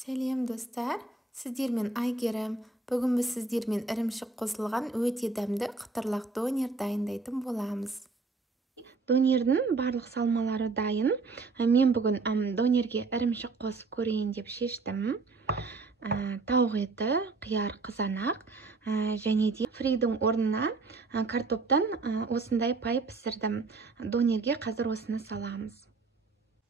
Сәлем достар, сіздермен Айгерім. Бүгін біз сіздермен ірімшік қосылған өте дәмді қытырлақ донер дайындайтын боламыз. Донердің барлық салмалары дайын. Мен бүгін донерге ірімшік қосып көрейін деп шештім. Тауық еті, қияр, қызанақ және де фридің орнына картоптан осындай пай пісірдім. Донерге қазір осыны саламыз.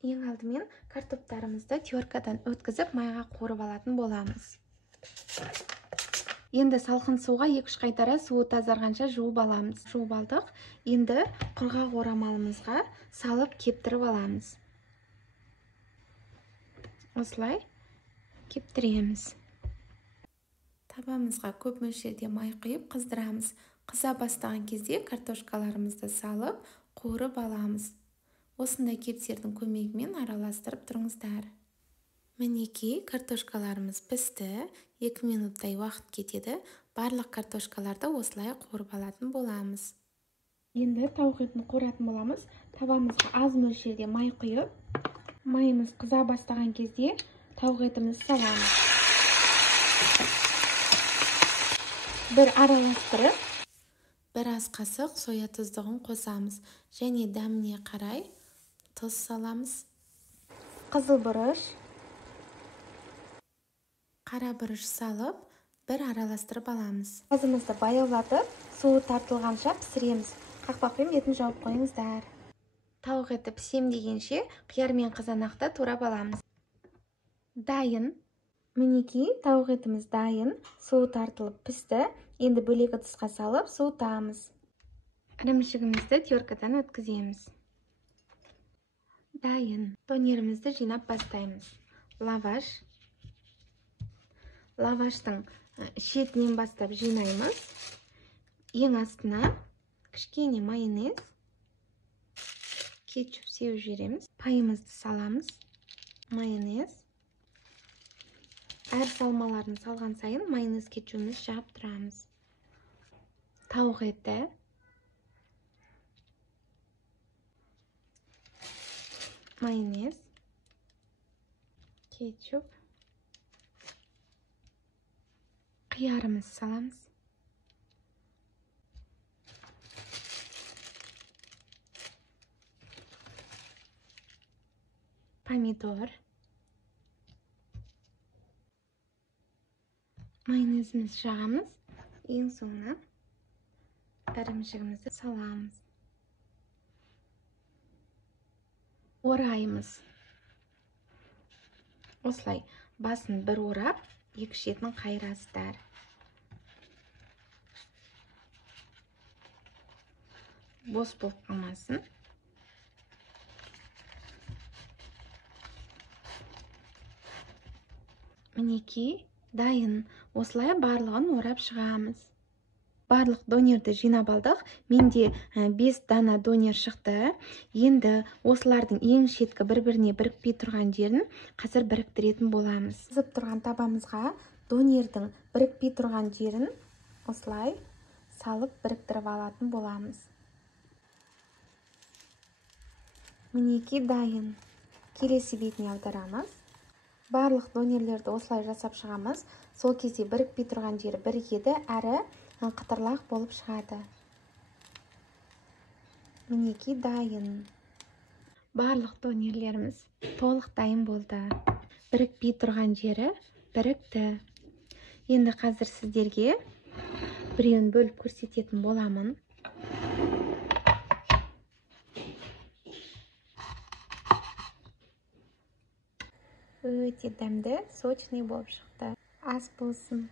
Ең алдымен картоптарымызды теркадан өткізіп майға қуырып алатын боламыз. Енді салқын суға 2-3 қайтара суы тазарғанша жуып аламыз. Жуып алдық. Енді құрғақ орамалымызға салып кептіріп аламыз. Осылай кептіреміз. Табамызға көп мөлшерде май құйып қыздырамыз. Қыза бастаған кезде картошкаларымызды салып қуырып аламыз. Осындай кептердің көмегімен араластырып тұрыңыздар. Мінекей, картошкаларымыз пісті. 2 минуттай уақыт кетеді. Барлық картошкаларды осылай қуырып алатын боламыз. Енді тауық етін қуыратын боламыз. Табамызға аз мөлшерде май құйып, майымыз қыза бастаған кезде тауық етімізді саламыз. Бір араластырып, бір ас қасық соя тұздығын қосамыз және дәміне қарай тұз саламыз. Қызыл бұрыш, қара бұрыш салып, бір араластырып аламыз. Газымызды баяулатып, суы тартылғанша пісіреміз. Қақпақпен бетін жауып қойыңыздар. Тауық еті пісем дегенше қияр мен қызанақты турап аламыз. Дайын. Мінекей, тауық етіміз дайын. Суы тартылып пісті. Енді бөлек ыдысқа салып суытамыз. Ірімшігімізді теркадан өткіземіз. Дайын. Донерімізді жинап бастаймыз. Лаваш. Лаваштың шетінен бастап жинаймыз. Ең астына кішкене майонез, кетчуп сеуіп жібереміз. Пайымызды саламыз. Майонез. Әр салмаларын салған сайын майонез кетчуымыз жағып тұрамыз. Тауық еті. Майонез. Кетчуп. Қиярымыз саламыз. Помидор. Майонезіміз жағамыз. Ең соңынан ірімшігімізді саламыз. Ораймыз. Осылай басын бір орап, екі шетін қайырасыздар. Бос болып қалмасын. Мінекей, дайын. Осылай барлығын орап шығамыз. Барлық донерді жинап алдық. Менде 5 дана донер шықты. Енді осылардың ең шеткі бір-біріне бірікпей тұрған жерін қазір біріктіретін боламыз. Қызып тұрған табамызға донердің бірікпей тұрған жерін осылай салып біріктіріп алатын боламыз. Мінекей дайын. Келесі бетіне аударамыз. Барлық донерлерді осылай жасап шығамыз. Сол кезде бірікпей тұрған жері бірігеді, әрі қытырлақ болып шығады. Мінекей дайын. Барлық донерлеріміз толық дайын болды. Бірікпей тұрған жері бірікті. Енді қазір сіздерге біреуін бөліп көрсететін боламын. Өте дәмді, сочный болып шықты. Ас болсын.